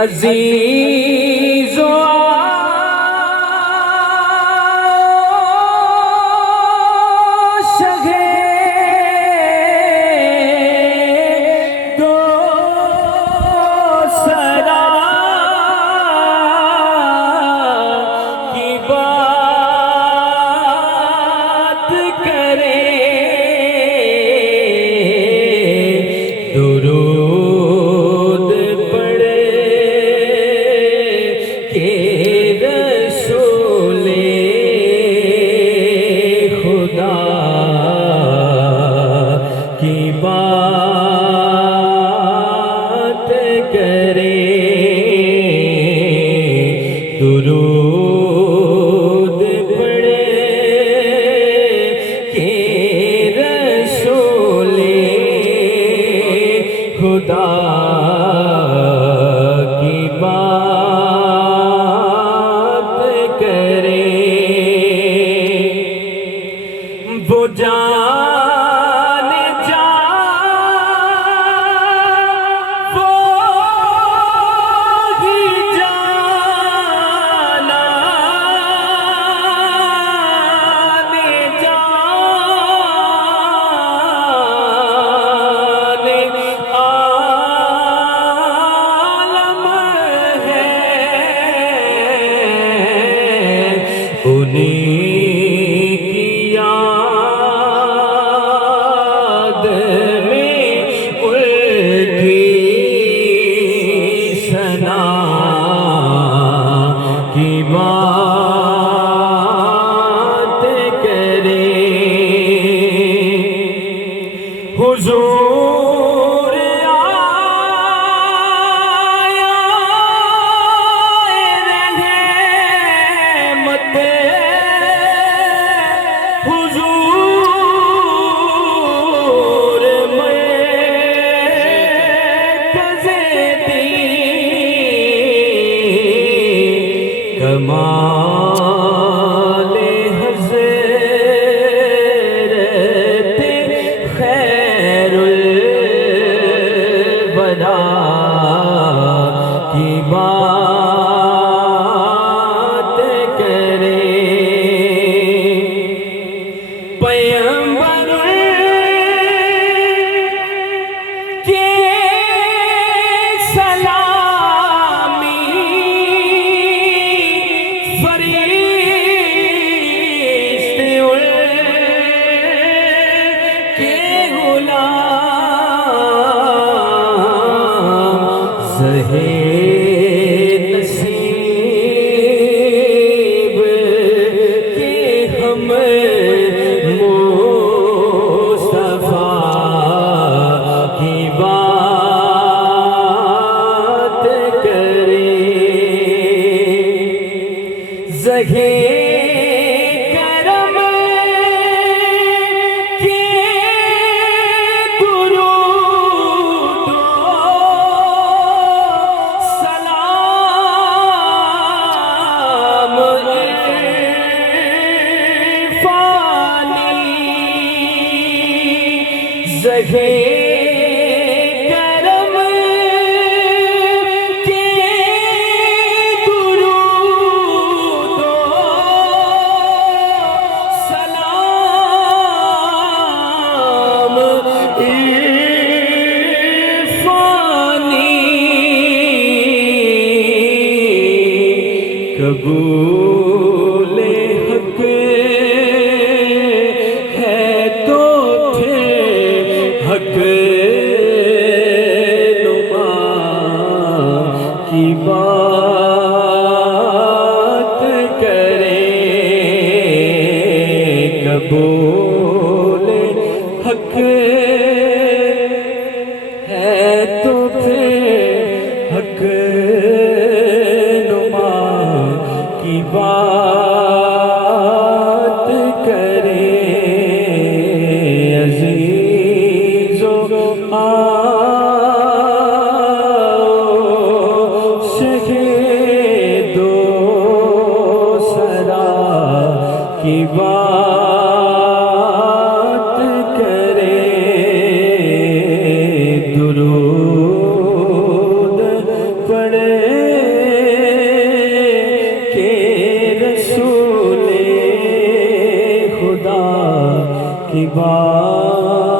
عزیز و عاشق دو سرا کی بات کرے درود پڑھے کہ رسول خدا کی بات کرے درود پڑھے کہ رسول خدا کی بات کرے وہ جان وہ ہی جانا عالم ہے انہیں کی یاد میں الٹھی ثنا کی بات کرے حضور آیا رحمت حضور مرکز دین کمال حضرت خیر الورا کی بات کرے پیغمبر کے سلامی فرشتے ان کے غلام زہے نصیب کہ ہم مصطفیٰ کی بات کرے زہے کرم کے درود و سلام عرفانی زہے کرم کے درود و سلام عرفانی قبول حق ہے تو پھر حق نما کی بات کرے قبول حق ہے تو پھر حق نما کی بات کرے عزیز و عاشق خدا کی بات